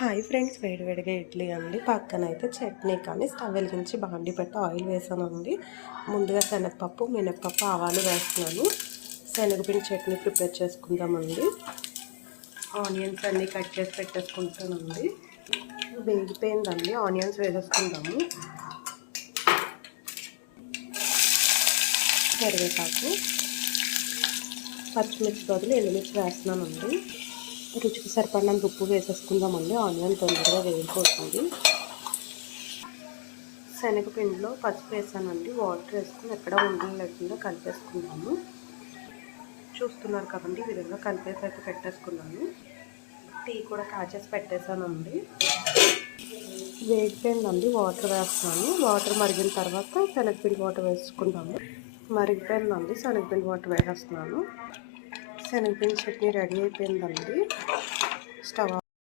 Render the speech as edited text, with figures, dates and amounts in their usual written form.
Hi friends, వేడివేడిగా ఇడ్లీ అండి. పక్కన అయితే చట్నీ కానీ స్టవ్ వెలిగించి బాండి పెట్టి ఆయిల్ వేసానండి. ముందుగా శనగపప్పు, మినప్పప్పు, ఆవాలు వేస్తున్నాను. శనగపిండి చట్నీ ప్రిపేర్ చేసుకుందామండి. ఆనియన్స్ అన్నీ కట్ చేసి పెట్టేసుకుంటానండి. వేగిపోయిందండి, ఆనియన్స్ వేసేసుకుందాము. కరివేపాకు, పచ్చిమిర్చి బదులు ఎండుమిర్చి వేస్తున్నానండి. రుచికి సరిపడినంత ఉప్పు వేసేసుకుందామండి. ఆనియన్ తొందరగా వేగిపోతుంది. శనగపిండిలో పసుపు వేసానండి. వాటర్ వేసుకుని ఎక్కడ ఉండలు లేకుండా కలిపేసుకుందాము. చూస్తున్నారు కదండి, ఈ విధంగా కలిపేసి అయితే పెట్టేసుకున్నాను. టీ కూడా కాచేసి పెట్టేశానండి. వేగిపోయిందండి, వాటర్ వేస్తున్నాను. వాటర్ మరిగిన తర్వాత శనగపిండి వాటర్ వేసుకుందాము. మరిగిపోయిందండి, శనగపిండి వాటర్ వేసేస్తున్నాను. శనగపిండి చట్నీ రెడీ అయిపోయిందండి. స్టవ్